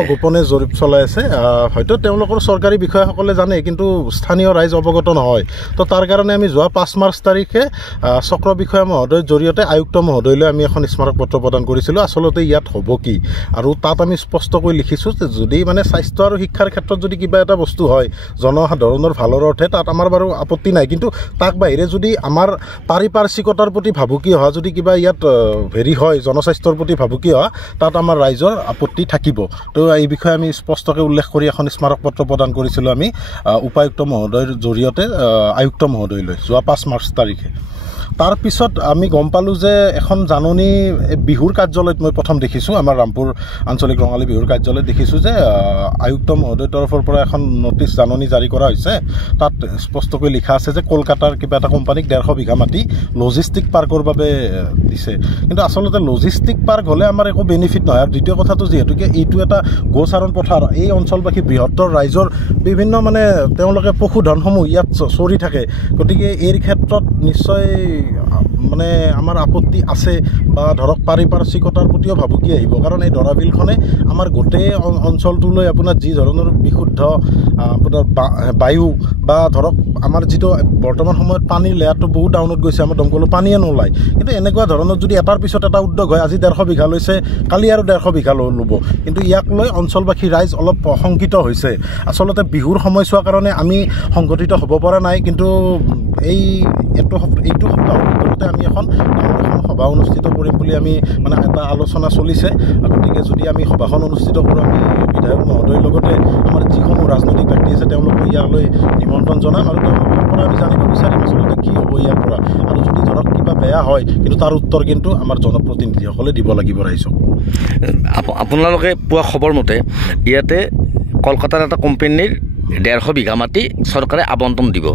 গোপনে জৰিপ চলাই আছে হয়তো তেওঁলোকৰ চৰকাৰী বিষয়াসকলে জানে কিন্তু স্থানীয় ৰাইজ অৱগত নহয় তো তাৰ কাৰণে আমি যোৱা 5 মাৰ্চ তাৰিখে চক্ৰ বিষয়া মহোদয়ৰ জৰিয়তে আয়ুক্ত মহোদয়লৈ আমি এখন স্মাৰক পত্ৰ প্ৰদান কৰিছিলোঁ আসলতে ইয়াত হ'ব কি আৰু তাত আমি স্পষ্টকৈ লিখিছোঁ যে যদি মানে স্বাস্থ্য আৰু শিক্ষাৰ ক্ষেত্ৰত যদি কিবা এটা বস্তু হয় জনসাধাৰণৰ ভালৰ অৰ্থে তাত আমাৰ বাৰু আপত্তি নাই কিন্তু তাক বাহিৰে যদি আমাৰ পাৰিপাৰ্শ্বিকতাৰ প্ৰতি ভাবুকি হোৱা যদি কিবা ইয়াত হেৰি হয় জনস্বাস্থ্যৰ প্ৰতি ভাবুকি হোৱা তাত আমাৰ ৰাইজৰ আপত্তি থাকিব তো এই বিষয়ে আমি স্পষ্টকৈ উল্লেখ কৰি এখন স্মাৰক পত্ৰ প্ৰদান কৰিছিলোঁ আমি উপায়ুক্ত মহোদয়ৰ জৰিয়তে আয়ুক্ত মহোদয়লৈ যোৱা 5 মাৰ্চ তাৰিখে তাৰ পিছত আমি গম পালোঁ যে এখন জাননী বিহুৰ কাৰ্যালয়ত মই প্ৰথম দেখিছোঁ আমাৰ ৰামপুৰ আঞ্চলিক ৰঙালী বিহুৰ কাৰ্যালয়ত দেখিছোঁ যে আয়ুক্ত মহোদয়ৰ তৰফৰ পৰা এখন নটিচ জাননী জাৰি কৰা হৈছে তাত স্পষ্টকৈ লিখা আছে যে কলকাতাৰ কিবা এটা কোম্পানীক 150 বিঘা মাটি লজিষ্টিক পাৰ্কৰ বাবে দিছে কিন্তু আচলতে লজিষ্টিক পাৰ্ক হ'লে আমাৰ একো বেনিফিট নহয় আৰু দ্বিতীয় কথাটো যিহেতুকে এইটো এটা গোচাৰণ পথাৰ এই অঞ্চলবাসী বৃহত্তৰ ৰাইজৰ বিভিন্ন মানে তেওঁলোকে পশুধনসমূহ ইয়াত চৰি থাকে গতিকে এই ক্ষেত্ৰত নিশ্চয় মানে আমাৰ আপত্তি আছে বা ধৰক পাৰিপাৰ্শ্বিকতাৰ প্ৰতিও ভাবুকি আহিব কাৰণ এই ধৰাবিলখনে আমাৰ গোটেই অঞ্চলটোলৈ আপোনাৰ যি ধৰণৰ বিশুদ্ধ আপোনাৰ বায়ু বা ধৰক আমাৰ যিটো বৰ্তমান সময়ত পানীৰ লেয়াৰটো বহুত ডাউনত গৈছে আমাৰ দমকলৰ পানীয়ে নোলায় কিন্তু এনেকুৱা ধৰণৰ যদি এটাৰ পিছত এটা উদ্যোগ হয় আজি 150 বিঘা লৈছে কালি আৰু 150 বিঘা ল'ব কিন্তু ইয়াক লৈ অঞ্চলবাসী ৰাইজ অলপ শংকিত হৈছে আচলতে বিহুৰ সময়ছোৱাৰ কাৰণে আমি সংগঠিত হ'ব পৰা নাই কিন্তু এইটো সপ্তাহৰ ভিতৰতে আমি এখন সভা অনুষ্ঠিত কৰিম বুলি আমি মানে এটা আলোচনা চলিছে গতিকে যদি আমি সভাখন অনুষ্ঠিত কৰোঁ আমি বিধায়ক মহোদয়ৰ লগতে আমাৰ যিসমূহ ৰাজনৈতিক ব্যক্তি আছে তেওঁলোকক ইয়ালৈ নিমন্ত্ৰণ জনাম আৰু তেওঁলোকৰ পৰা আমি জানিব বিচাৰিম আচলতে কি হ'ব ইয়াৰ পৰা আৰু যদি ধৰক কিবা বেয়া হয় কিন্তু তাৰ উত্তৰ কিন্তু আমাৰ জনপ্ৰতিনিধিসকলে দিব লাগিব ৰাইজক আপোনালোকে পোৱা খবৰ মতে ইয়াতে কলকাতাৰ এটা কোম্পানীৰ 150 বিঘা মাটি চৰকাৰে আবণ্টন দিব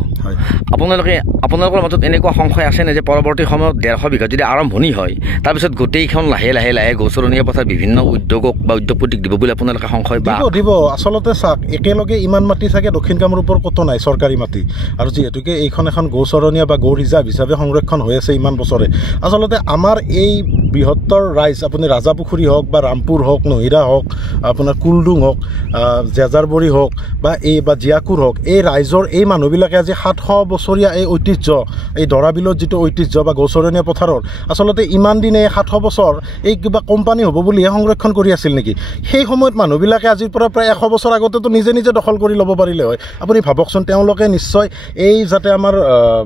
আপোনালোকৰ মাজত এনেকুৱা সংশয় আছে নে যে পৰৱৰ্তী সময়ত 150 বিঘা যদি আৰম্ভণি হয় তাৰপিছত গোটেইখন লাহে লাহে গোচৰণীয়া পথাৰ বিভিন্ন উদ্যোগক বা উদ্যোগপতিক দিব বুলি আপোনালোকে সংশয় দিব আচলতে চাওক একেলগে ইমান মাটি চাগে দক্ষিণ কামৰূপৰ ক'তো নাই চৰকাৰী মাটি আৰু যিহেতুকে এইখন এখন গৌচৰণীয়া বা গৌ ৰিজাৰ্ভ হিচাপে সংৰক্ষণ হৈ আছে ইমান বছৰে আচলতে আমাৰ এই বৃহত্তৰ ৰাইজ আপুনি ৰাজাপুখুৰী হওক বা ৰামপুৰ হওক নহিৰা হওক আপোনাৰ কুলডুং হওক জেজাৰবৰী হওক বা জিয়াকুৰ হওক এই ৰাইজৰ এই মানুহবিলাকে আজি 700 বছৰীয়া এই ঐতিহ্য এই ধৰাবিলত যিটো ঐতিহ্য বা গৌচৰণীয়া পথাৰৰ আচলতে ইমান দিনে 700 বছৰ এই কিবা কোম্পানী হ'ব বুলিহে সংৰক্ষণ কৰি আছিল নেকি সেই সময়ত মানুহবিলাকে আজিৰ পৰা প্ৰায় 100 বছৰ আগতেতো নিজে দখল কৰি ল'ব পাৰিলে হয় আপুনি ভাবকচোন তেওঁলোকে নিশ্চয় এই যাতে আমাৰ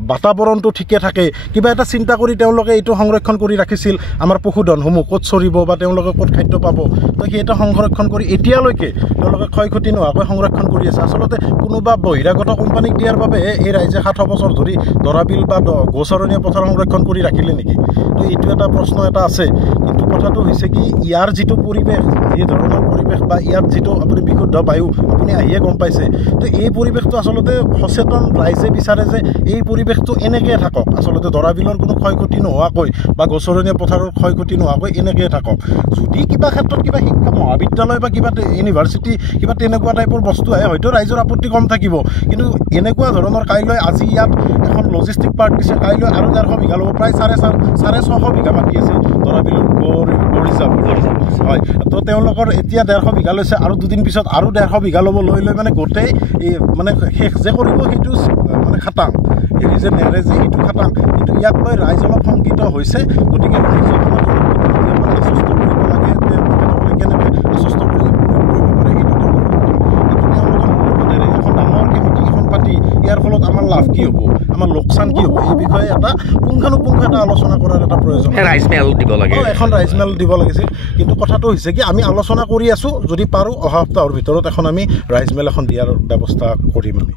বাতাবৰণটো ঠিকে থাকে কিবা এটা চিন্তা কৰি তেওঁলোকে এইটো সংৰক্ষণ কৰি ৰাখিছিল আমাৰ পশুধনসমূহ ক'ত চৰিব বা তেওঁলোকে ক'ত খাদ্য পাব তো সেইটো সংৰক্ষণ কৰি এতিয়ালৈকে তেওঁলোকে ক্ষয়ক্ষতি নোহোৱাকৈ সংৰক্ষণ কৰি আছে আচলতে কোনোবা বহিৰাগত কোম্পানীক দিয়াৰ বাবে এই ৰাইজে 700 বছৰ ধৰি ধৰাবিল বা গোচৰণীয়া পথাৰ সংৰক্ষণ কৰি ৰাখিলে নেকি তো এইটো এটা প্ৰশ্ন এটা আছে কিন্তু কথাটো হৈছে কি ইয়াৰ যিটো পৰিৱেশ এই ধৰণৰ পৰিৱেশ বা ইয়াত যিটো আপুনি বিশুদ্ধ বায়ু আপুনি আহিয়ে গম পাইছে তো এই পৰিৱেশটো আচলতে সচেতন ৰাইজে বিচাৰে যে এই পৰিৱেশটো এনেকৈ থাকক আচলতে ধৰাবিলৰ কোনো ক্ষয়ক্ষতি নোহোৱাকৈ বা গোচৰণীয়া পথাৰৰ ক্ষয়ক্ষতি নোহোৱাকৈ এনেকৈ থাকক যদি কিবা ক্ষেত্ৰত কিবা শিক্ষা মহাবিদ্যালয় বা কিবা ইউনিভাৰ্চিটি কিবা তেনেকুৱা টাইপৰ বস্তু আহে হয়তো ৰাইজৰ আপত্তি কম থাকিব কিন্তু এনেকুৱা ধৰণৰ কাইলৈ আজি ইয়াত এখন লজিষ্টিক পাৰ্ক দিছে কাইলৈ আৰু 150 বিঘা ল'ব প্ৰায় 650 বিঘা মাটি আছে ধৰাবিলৰ গৰিজাব হয় তো তেওঁলোকৰ এতিয়া 150 বিঘা লৈছে আৰু দুদিন পিছত আৰু 150 বিঘা ল'ব লৈ মানে গোটেই মানে শেষ যে কৰিব সেইটো মানে খাটাং হেৰি যে নেৰে যে সেইটো খাটাং কিন্তু ইয়াক লৈ ৰাইজ অলপ শংকিত হৈছে গতিকে ৰাইজক আশ্বস্ত কৰিব লাগে তেখেতসকলে কেনেকৈ আশ্বস্ত কৰিব পাৰে সেইটো এখন ডাঙৰ কমিটি এখন পাতি ইয়াৰ ফলত আমাৰ লাভ কি হ'ব আমাৰ লোকচান কি হ'ব এই বিষয়ে এটা পুংখানুপুংখ এটা আলোচনা কৰাৰ এটা প্ৰয়োজন ৰাইজমেল দিব লাগে এখন ৰাইজমেল দিব লাগিছিল কিন্তু কথাটো হৈছে কি আমি আলোচনা কৰি আছোঁ যদি পাৰোঁ অহা সপ্তাহৰ ভিতৰত এখন আমি ৰাইজমেল এখন দিয়াৰ ব্যৱস্থা কৰিম আমি